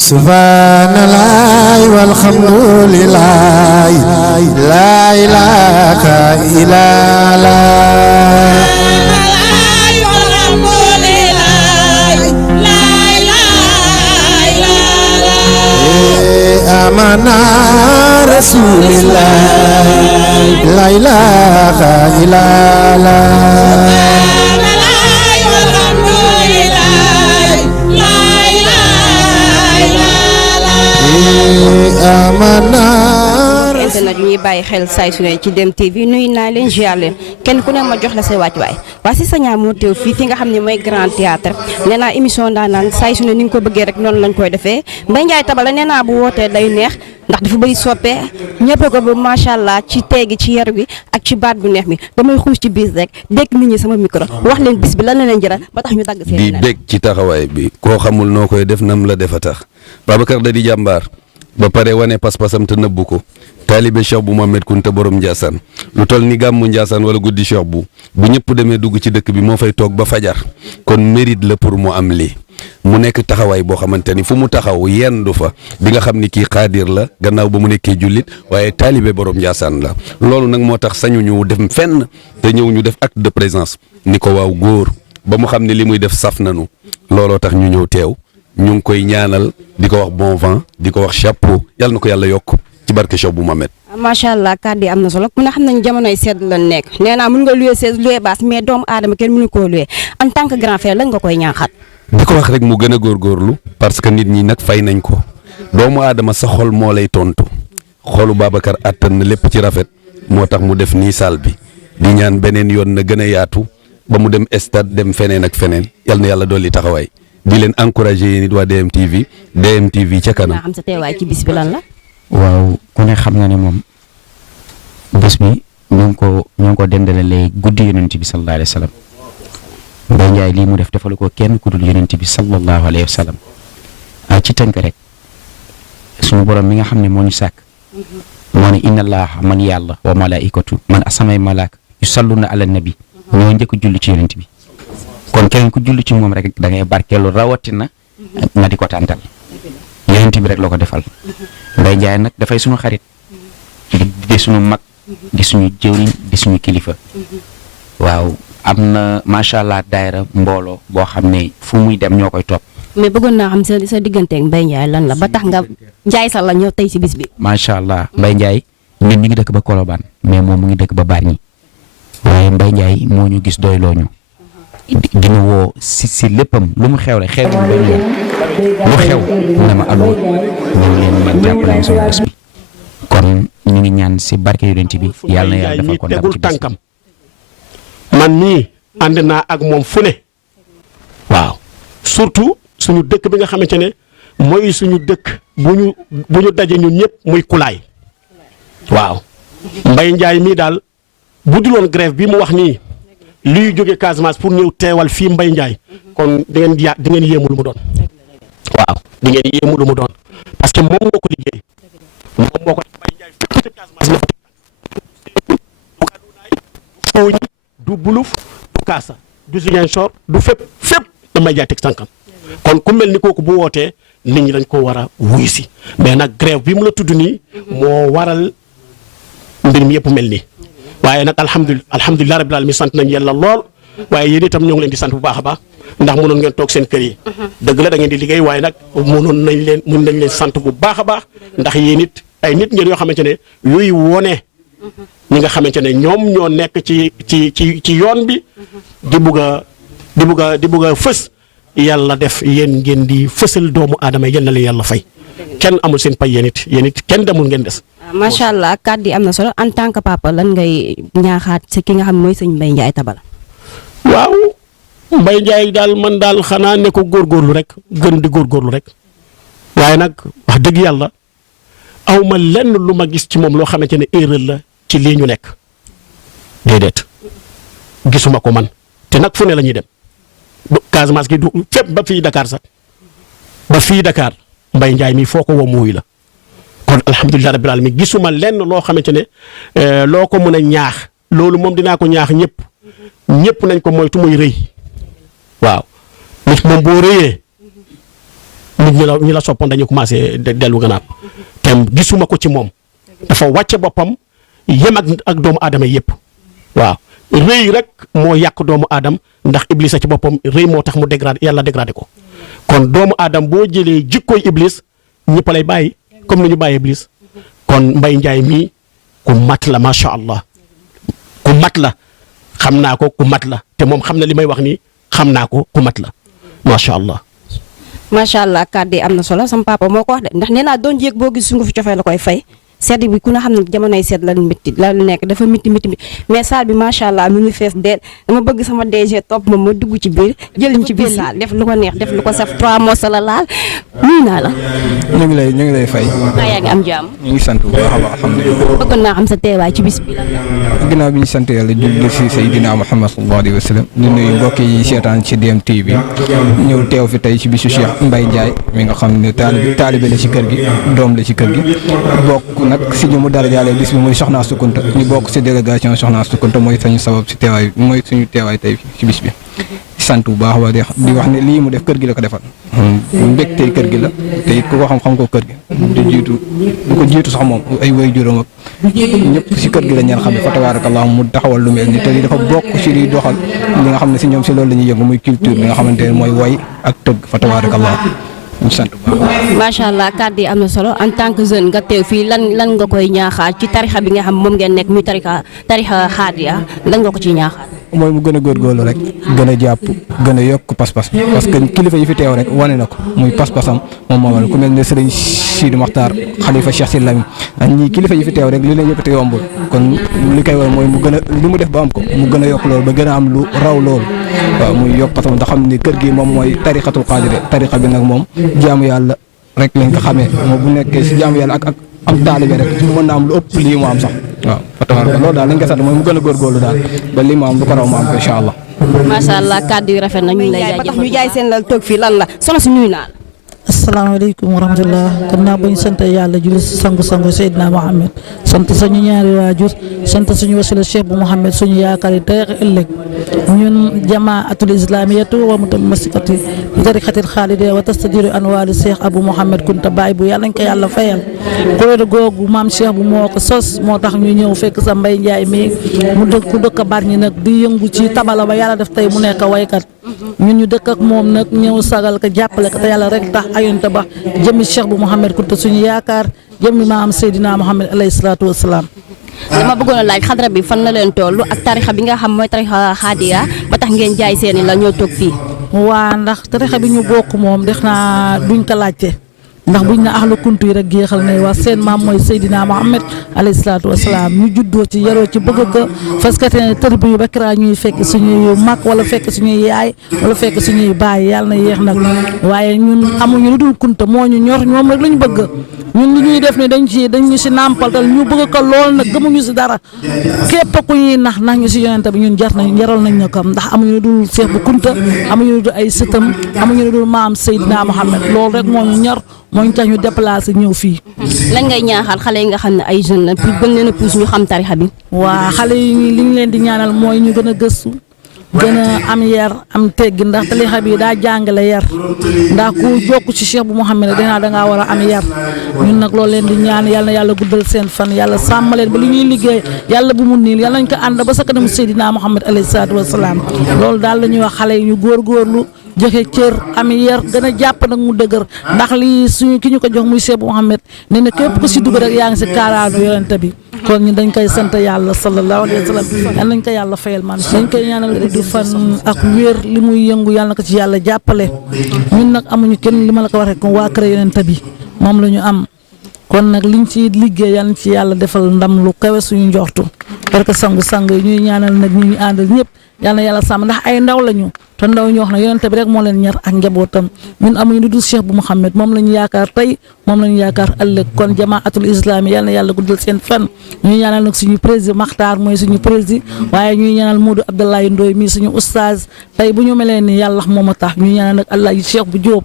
subhanallah walhamdulillah la ilaha illallah amana rasulillah la ilaha illallah internet ñuy bàyyi xel saay su ne ci Dem TV nuyu naa leen ziar leen kenn ku ne ma jox la say wàccuwaay waa si sañaa moo teew fii fi nga xam ne mooy Grand Théâtre nee naa émission ndaanaan saay su ne ni nga ko bëggee rek noonu lañ koy defee Mbaye Ndiaye Tabala nee naa bu wootee day neex ndax dafa bëri soppee ñëpp ko ba macha allah ci teegi ci yaru gi ak ci baat bu neex mi damay xuus ci bis rek dégg nit ñi sama micro wax leen bis bi lan la leen jëral ba tax ñu dagg seen di bég ci taxawaay bi koo xamul noo koy def nam la defa tax Babacar da di jàmbaar ba pare wane pas-pasam te nëbbu ko taalibe Cheikh bu Mohamed Kunta borom Ndiassane lu toll ni gàmmu Ndiassane wala guddi Cheikh bu ñëpp demee dugg ci dëkk bi moo fay toog ba fajar kon mérite la pour mu am lii mu nekk taxawaay boo xamante ni fu mu taxaw yendu fa di nga xam ni kii xaadir la gannaaw ba mu nekkee jullit waaye taalibe borom Ndiassane la loolu nag moo tax sañu ñu dem fenn te ñëw ñu def acte de présence ni ko waaw góor ba mu xam ne li muy def saf nanu looloo tax ñu ñëw teew ñu ngi koy ñaanal di ko wax bon vent di ko wax chapeau yàlla na ko yàlla yokk ci barke Cheikh bu Mohamed. macha allah kàddu yi am na solo ku ne xam nañu jamonoy sedd la nekk nee naa mën nga louer chaise louer basse mais doomu aadama kenn mënu koo louer en tant que grand frère lan nga koy ñaaxaat. di ko wax rek mu gën a góorgóorlu parce que nit ñi nag fay nañ ko doomu aadama sa xol moo lay tontu xolu Babacar attan na lépp ci rafet moo tax mu def nii salle bi di ñaan beneen yoon na gën a yaatu ba mu dem stade dem feneen ak feneen yal na yàlla dolli taxawaay. di leen encouragé yéen it waa DMTV ca kanam. nga xam sa teewaay ci bis bi lan la. waaw ku ne xam na ne moom bés bi ñu ngi ko dendalelee guddi yonent bi sallallahu alayhi wa sallam Mbaye Ndiaye lii mu def defalu ko kenn ku dul yonent bi sallallahu alayhi wa sallam ci tënk rek suñu borom mi nga xam ne moo ñu sàkk moo ne inna allaha man yàlla wa malaikatu man asamay malaaka yusalluna ala nabi ñoo njëkk julli ci yonent bi. kon keneen ku julli ci moom rek da ngay barkeelu rawatina nga di ko tàntal yonent bi rek loo ko defal Mbaye Ndiaye nag dafay suñu xarit di suñu mag di suñu jëwriñ di suñu kilifa waaw am na macha allah daayira mbooloo boo xam ne fu muy dem ñoo koy topp. mais bëggoon naa xam sa digganteeg Mbaye Ndiaye lan la ba tax nga jaay sa la ñëw tey si bis bi. macha allah Mbaye Ndiaye ñun ñu ngi dëkk ba Colobane mais moom mu ngi dëkk ba Bargny waaye Mbaye Ndiaye moo ñu gis doyloo ñu. dina woo si léppam lu mu xew rek xew ba ñëw lu xew na ma allo ñëw leen ngeen jàppale sama bés bi kon ñu ngi ñaan si barke yonent bi yàlla na yàlla defal ko ndam ci bés bi. man mii ànd naa ak moom fu ne waaw surtout suñu dëkk bi nga xamante ne mooy suñu dëkk bu ñu daje ñun ñëpp muy Kulaay waaw Mbaye Ndiaye mii daal bu duloon grève bi mu wax nii. luy jóge Casamance pour ñëw teewal fii Mbaye Ndiaye kon di ngeen yéemu lu mu doon waaw di ngeen yéemu lu mu doon parce que moom moo ko liggéey moom moo ko Mbaye Ndiaye fépp ca Casamance la du Kadunaay du Fooñi du Buluf du Kaasa du Ziguinchor du fépp da Mbaye Ndiaye teg sànkam kon ku mel ni kooku bu wootee nit ñi dañ ko war a wuyu si mais nag grève bi mu la tudd nii moo waral mbir mi yëpp mel nii waaye nag alhamdulilah rabbil alamin sant nañ yàlla lool waaye yéen itam ñoo ngi leen di sant bu baax a baax ndax mënoon ngeen toog seen kër yi dëgg la da ngeen di liggéey waaye nag mun nañ leen sant bu baax a baax ndax yéen it ay nit ngeen yoo xamante ne yuy wone ñi nga xamante ne ñoom ñoo nekk ci yoon bi di bugg a fës yàlla def yéen ngeen di fësal doomu aadama yéen na leen yàlla fay kenn amul seen pay yéen it kenn demul ngeen des. macha allah kàddu yi am na solo en tant que papa lan ngay ñaaxaat si ki nga xam mooy sëñ Mbaye Ndiaye Tabala. waaw Mbaye Ndiaye daal man daal xanaa ne ko góorgóorlu rek gën di góorgóorlu rek waaye nag wax dëgg yàlla aw ma lenn lu ma gis ci moom loo xamante ne erreur la ci lii ñu nekk déedéet gisuma ko man te nag fu ne la ñuy dem Casamance gi du fépp ba fii Dakar sax ba fii Dakar Mbaye Ndiaye mii foo ko woo muuy la. kon alhamdulilah rabbil alamin gisuma lenn loo xamante ne loo ko mën a ñaax loolu moom dinaa ko ñaax ñëpp nañ ko moytu muy rëy waaw nit moom boo rëyee nit ñi la soppoon dañu commencé dellu gannaaw te gisuma ko ci moom dafa wàcce boppam yem ak doomu aadama yëpp waaw rëy rek moo yàq doomu aadam ndax iblis ci boppam rëy moo tax mu dégradé yàlla dégradé ko kon doomu aadam boo jëlee jikkooy iblis ñëpp lay bàyyi comme ni ñu bàyyi iblis kon Mbaye Ndiaye mii ku mat la macha allah ku mat la xam naa ko ku mat la te moom xam na li may wax nii xam naa ko ku mat la macha allah. macha allah kàddu yi am na solo sama papa moo ko wax de ndax nee naa doon jéeg boo gis su nga fi cofee la koy fay sedd bi ku ne xam ne jamonoy sedd la métti la nekk dafa métti mais saal bi macha allah mi ngi fees deel dama bëgg sama DG topp moom ma dugg ci biir jëliñ ci biir saal def lu ko neex def lu ko saf 3 mois la laal nuyu naa la. ñu ngi lay fay. maa yaa ngi am jàmm. ñu ngi sant bu baax a baax alhamdulilah. bëggoon naa xam sa teewaay ci bis bi la. ginnaaw bi ñu sant yàlla julli si Seydina Muhammad sallallahu alayhi wa sallam di nuyu mbokk yi seetaan ci DMTV bi ñëw teew fi tey ci bisu Cheikh Mbaye Ndiaye mi nga xam ne taalibe la ci kër gi doom la ci kër gi bokk nag si ñu mu dara jaale bis bi muy Soxna Astou Kounta ñu bokk si délégation Soxna Astou Kounta mooy sañu sabab si teewaay mooy suñu teewaay tey ci bis bi sant bu baax waa di wax ne lii mu def kër gi la ko defal mbégte kër gi la te it ku ko xam ko kër gi du ko jiitu sax moom ay way juróom ak ñëpp si kër gi la ñeen xam ne fa tabarakallah mu taxawal lu mel ni te lii dafa bokk si liy doxal li nga xam ne si ñoom si loolu la ñuy yëngu muy culture bi nga xamante ne mooy way ak tëgg fa tabarakallah ñu sant bu baax. macha allah kàddu yi am na solo en tant que jeune nga teew fii lan nga koy ñaaxaat ci tarixa bi nga xam moom ngeen nekk muy tarixa xaadiya lan nga ko ciy ñaaxaat. mooy mu gën a góorgóorlu rek gën a jàpp gën a yokk pas-pas parce que kilifa yi fi teew rek wane na ko muy pas-pasam moom moo ku mel ne Serigne Sidi Mokhtar xalifa Cheikh Sy Lamine ak ñii kilifa yi fi teew rek li leen yëkkati yombul kon li koy war mooy mu gën a li mu def ba am ko mu gën a yokk loolu ba gën a am lu raw loolu waaw muy yokk pasam ndax xam ni kër gi moom mooy tarixatul qaadire tarixa bi nag moom jaamu yàlla rek lañ ko xamee moom bu nekkee si jaamu yàlla ak am taalibe rek mën na am lu ëpp lii mu am sax waaw fa tabaraka loolu daal lañ ko sant mooy mu gën a góorgóorlu daal ba lii mu am lu ko raw mu am ko incha allah. macha allah kàddu yu rafet na ñu lay jaajëfal ba tax ñu jaay seen lal toog fii lan la soxna si nuyu naa la. asalaamaaleykum wa rahmatulah gannaaw ba ñu sant yàlla julli si sangu-sangu Seydina Mohamed sant suñu ñaari waajur sant suñu wasila Cheikh bu Mohamed suñu yaakaar yi tey ëllëg ñun jamaatul islamiyatu wa mutamassikati bi tariqatil xaalide wa tastadiru anwaari Cheikh Abou Mohamed Kounta Baye bu yàlla nañ ko yàlla fayal kuréel googu maam Cheikh bu moo ko sos moo tax ñu ñëw fekk sa Mbaye Ndiaye mi mu dëkk ku dëkk Bargny nag di yëngu ci tabala ba yàlla def tey mu nekk waykat ñun ñu dëkk ak moom nag ñëw sagal ko jàppale ko te yàlla rek tax ayonte ba jëmmi Cheikh bu Mohamed Kounta suñu yaakaar jëmmi maam Seydina Mohamed alayhi salaatu wasalaam. dama bëggoon a laaj xadra bi fan la leen toll ak tarixa bi nga xam mooy tarixa xaadiya ba tax ngeen jaay seeni la ñoo toog fii. waa ndax tarixa bi ñu bokk moom def naa duñ ko laajte ndax buñ na ahlu kuntu yi rek géexal na waa seen maam mooy Seydina Mohamed alayhi salaatu wasalaam ñu juddoo ci yaroo ci bëgg ko parce que tër bi ba kira ñuy fekk suñuy mag wala fekk suñuy yaay wala fekk suñuy baay yàlla na yéex nag waaye ñun amuñu lu dul kunta moo ñu ñor ñoom rek lañu bëgg ñun li ñuy def ne dañu si nàmpaltal ñu bëgg ko lool nag gëmuñu si dara képp ku ñuy nax ñu si yonent bi ñun jaral nañ na ko ndax amuñu lu dul Seex bu Kunta amuñu lu dul ay sëtam amuñu lu dul maam Seydina Mohamed loolu rek moo ñu ñor moo ñu tax ñu déplacé ñëw fii. lan ngay ñaaxal xale yi nga xam ne ay jeunes la pour gën leen a pousse ñu xam tarixa bi. waa xale yi li ñu leen di ñaanal mooy ñu gën a gëstu gën a am yar am teggi ndax tarixa bi daa jàngale yar ndax ku jokk ci Cheikh bu Mohamed dinaa dangaa war a am yar ñun nag loolu leen di ñaan yàlla na yàlla guddal seen fan yàlla sàmm leen ba li ñuy liggéey yàlla bu mu niil yàlla nañ ko ànd ba sa kanam Seydina Mohamed alayhi salaatu wasalaam loolu daal la ñuy wax xale yi ñu góorgóorlu joxe cër am yar gën a jàpp nag mu dëgër ndax lii suñu ki ñu ko jox muy Cheikh bu Mohamed nee na képp ko si dugg rek yaa ngi si kaaraanu yonente bi kon ñu dañ koy sant yàlla sallallahu alayhi wa sallam yal nañ ko yàlla fayal man dañ koy ñaanal di fan ak wér li muy yëngu yàlla na ko ci yàlla jàppale ñun nag amuñu kenn li ma la ko waxee comme waa kër yonente bi moom la ñu am kon nag liñ ci liggéey yal na ci yàlla defal ndam lu kawe suñu njortu parce que sang yi ñuy ñaanal nag ñi ñu àndal ñëpp yal na yàlla sàmm ndax ay ndaw lañu te ndaw ñu wax na yonente bi rek moo leen ñar ak njabootam ñun amuñu lu dul Cheikh bu Mohamed moom la ñu yaakaar tey moom la ñu yaakaar ëllëg kon jamaatul islami yal na yàlla guddal seen fan ñuy ñaanal nag suñu président Makhtar mooy suñu président waaye ñuy ñaanal Modou Abdoulaye Ndoye mii suñu oustaz tey bu ñu melee ni yàlla moo ma tax ñuy ñaanal nag allah yi Cheikh bu Jóob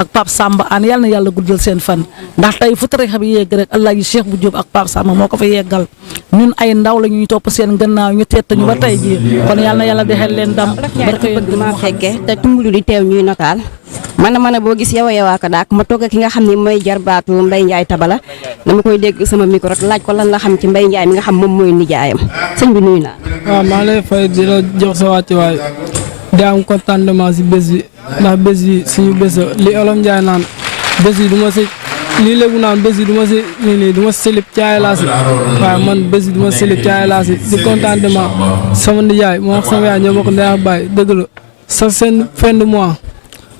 ak Pape Samba An yal na yàlla guddal seen fan ndax tey fu tarixa bi yegg rek Alaaji Cheikh bu Diop ak Pape Samba moo ko fa yeggal ñun ay ndaw la ñuy topp seen gannaaw ñu teet ñu ba tey jii kon yal na yàlla defal leen ndam. dafa bëgg maa fekkee te tumbulu di teew ñuy nataal man boo gis yow ko daak ma toog ki nga xam ne mooy jarbaatu Mbaye Ndiaye Tabala dama koy dégg sama micro rek laaj ko lan la xam ci Mbaye Ndiaye mi nga xam moom mooy nijaayam sëñ bi nuyu naa. waaw maa lay fay di la jox sa wàccuwaay di am contentement si bés bi ndax bés bi suñu bés li Olof Njaay naan bés bi du ma si lii léegi naan bés bi du ma si nii du ma silib caay laa si waaye man bés bi du ma silib caay laa si di contentement sama nijaay moo wax sama yaay ñoo bokk ndey ak baay dëgg la sa seen fin de mois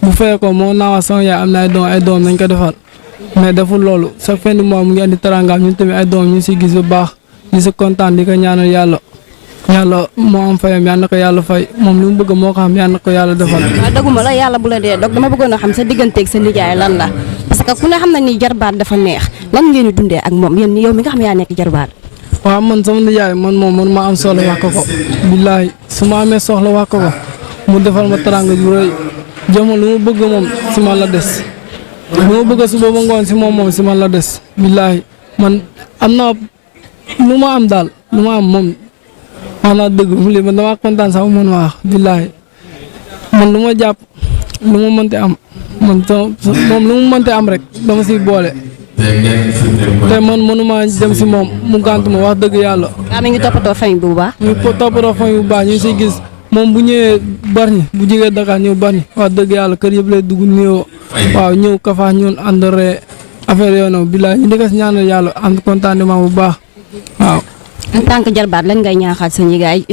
bu fee ko moo naawa sama yaay am na ay doom nañ ko defal mais deful loolu sa fin de mois mu ngi andi tarangaam ñun tamit ay doom ñu si gis bu baax ñu si kontaan di ko ñaanal yàlla moo am fayam yal na ko yàlla fay moom li mu bëgg moo ko xam yal na ko yàlla defal. waaw doguma la yàlla bu la dee dog dama bëggoon a xam sa digganteeg sa nijaay lan la parce que ku ne xam na ni jarbaat dafa neex lan ngeen di dundee ak moom yéen yow mi nga xam yaa nekk jarbaat. waaw man sama nijaay man ma am soxla wax ko billaahi su ma amee soxla wax ko mu defal ma taranga ju rëy jëma lu ma bëgg moom si man la des lu ma bëgg suba ba ngoon si moom si man la des billaahi man am na lu ma am daal lu ma am moom wax naa dëgg lii man damaa kontaan sax mën wax billaahi man lu ma jàpp lu ma mënti am man moom lu ma mënti am rek dama siy boole te man mënuma dem si moom mu gànt ma wax dëgg yàlla. waaw mi ngi toppatoo famille bu baax. ñu toppatoo famille bu baax ñu siy gis moom bu ñëwee Bargny bu jógee Dakar ñëw Bargny wax dëgg yàlla kër yëpp lay dugg nuyoo waaw ñëw kafa ñun ànd ree affaire yooyu noonu billaahi ñu di ko si ñaanal yàlla ànd contentement bu baax waaw. en tant que jarbaat lan ngay ñaaxaat sa nijaay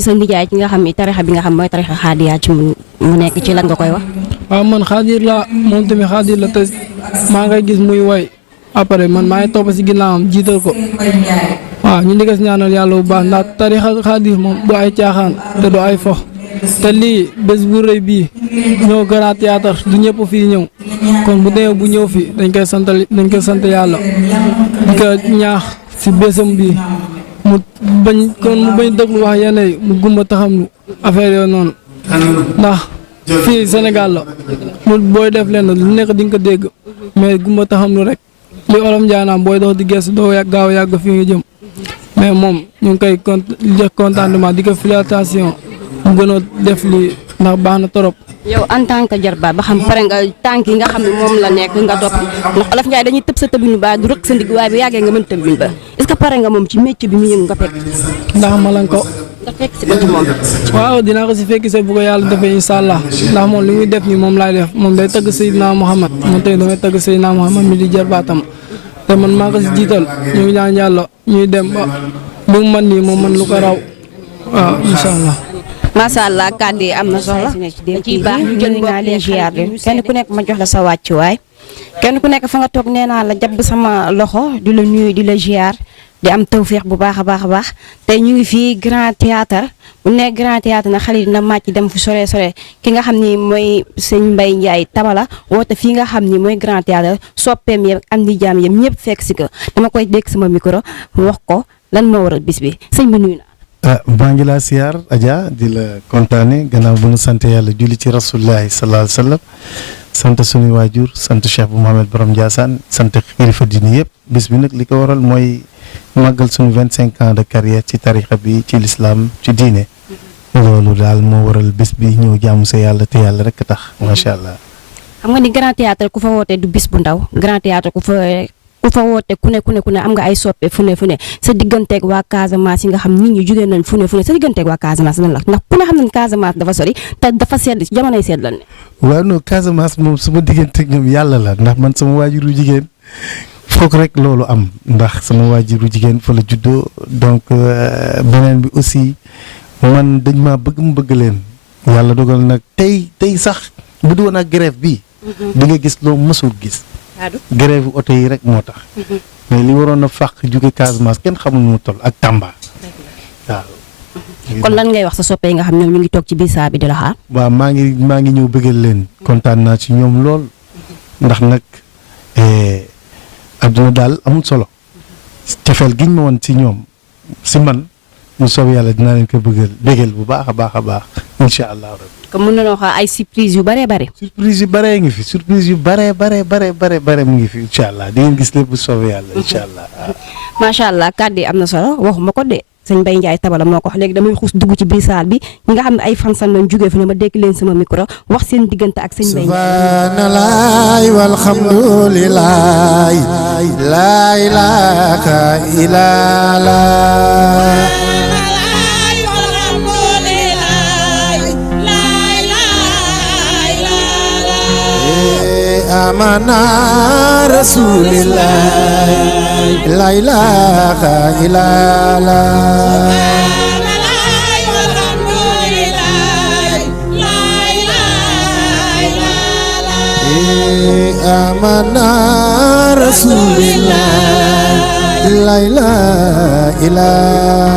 ci nga xam ne tarixa bi nga xam mooy tarixa xaadiya ci mu nekk ci lan nga koy wax. waaw man xaadir la moom tamit xaadir la te maa ngay gis muy woy après man maa ngi topp si ginnaawam jiital ko waaw ñu di ko si ñaanal yàlla bu baax ndax tarixa xaadir moom du ay caaxaan te du ay fo te lii bés bu rëy bii ñëw Grand Théâtre du ñëpp fii ñëw kon bu demee bu ñëw fii dañ koy sant yàlla di ko ñaax si bésam bii mu bañ déglu wax yenn yi mu gumba taxam lu affaire yooyu noonu ndax fii Sénégal la mu booy def leen lu nekk di nga ko dégg mais gumba taxam lu rek li Olof Njaay naan booy dox di gestu doo gaaw yàgg fii nga jëm mais moom ñu ngi koy jox contentement di ko félicitation mu gën a def lii ndax baax na trop. yow en tant que jarbaat ba xam pare nga tànk yi nga xam ne moom la nekk nga topp ndax Olof Njaay dañuy tëb sa tëbinu ba du rëkk sa ndigg waaye bu yàggee nga mën tëbinu ba est-ce que pare nga moom ci métier bi mu yëngu nga fekk. ndax ma lan ko. nga fekk si ko ci moom. waaw dinaa ko si fekk se bu ko yàlla defee incha allah ndax moom li muy def nii moom laay def moom day tëgg Seydina Muhammad man tey damay tëgg Seydina Muhammad mi di jarbaatam te man maa ko si jiital ñu ngi ñaan yàlla ñuy dem ba lu mu mën nii moom man lu ko raw waaw incha allah. macha allah kàddu yi am na solo ci baax ñu jël naa leen ziar kenn ku nekk ma jox la sa wàccuwaay kenn ku nekk fa nga toog nee naa la jàpp sama loxo di la nuyu di la ziar di am tawféex bu baax a baax tey ñu ngi fii Grand Théâtre bu nekk Grand Théâtre na xale dina màcc dem fu sore ki nga xam ni mooy sëñ Mbaye Ndiaye Tabala woote fii nga xam ni mooy Grand Théâtre soppeem yëpp am di jaam yëpp ñëpp fekk si ko dama koy dégg sama micro wax ko lan moo waral bis bi sëñ bi nuyu na. maa ngi laa siyaar Adja di la kontaane gannaaw bu nu sant yàlla julli ci rasulillahi sallallahu alayhi wa sallam sant suñu waajur sant Cheikh bu Mohamed Borom Ndiassane sant kilifa diini yëpp bis bi nag li ko waral mooy màggal suñu 25 ans de carrière ci tarixa bi ci l'islam ci diine loolu daal moo waral bis bi ñëw jaamu sa yàlla te yàlla rek tax macha allah. xam nga ni Grand Théâtre ku fa woote du bis bu ndaw Grand Théâtre ku fa woote ku ne am nga ay soppe fu ne sa digganteeg waa Casamance yi nga xam nit ñi jógee nañ fu ne sa digganteeg waa Casamance lan la ndax ku ne xam nañ Casamance dafa sori te dafa sedd ci jamonoy sedd lan ne. waaw non Casamance moom suma digganteeg ñoom yàlla la ndax man sama waajuru jigéen foog rek loolu am ndax sama waajuru jigéen fa la juddoo donc beneen bi aussi man dañ maa bëgg mu bëgg leen yàlla dogal nag tey sax bu du woon ak grève bi di nga gis loo mësul gis. grève oto yi rek moo tax mais li waroon a fàq jóge Casamance kenn xamul mu toll ak Tamba waaw. kon lan ngay wax sa soppe yi nga xam ñoom ñu ngi toog ci biir saa bi di la xaar. waaw maa ngi ñëw bëggal leen kontaan naa ci ñoom lool ndax nag adduna daal amul solo cofeel giñ ma woon ci ñoom si man mu soob yàlla dinaa leen ko bégal bu baax a baax a baax incha allah rabbi. comme mën nañoo wax ay surprise yu bëree bëri. surprise yu bëree ngi fi surprise yu bare mu ngi fi incha allah di ngeen gis lépp bu soobee yàlla incha allah. macha allah kàddu yi am na solo waxuma ko de sëñ Mbaye Ndiaye Tabala moo ko wax léegi damay xuus dugg ci biir saal bi ñi nga xam ne ay fansan lañ jógee fi ne ma dégg leen sama micro wax seen diggante ak sëñ Mbaye Ndiaye. subhanallah walhamdulillah la ilaha illallah. amana rasulillah la ilaha illallah. amana rasulillah la ilaha illallah.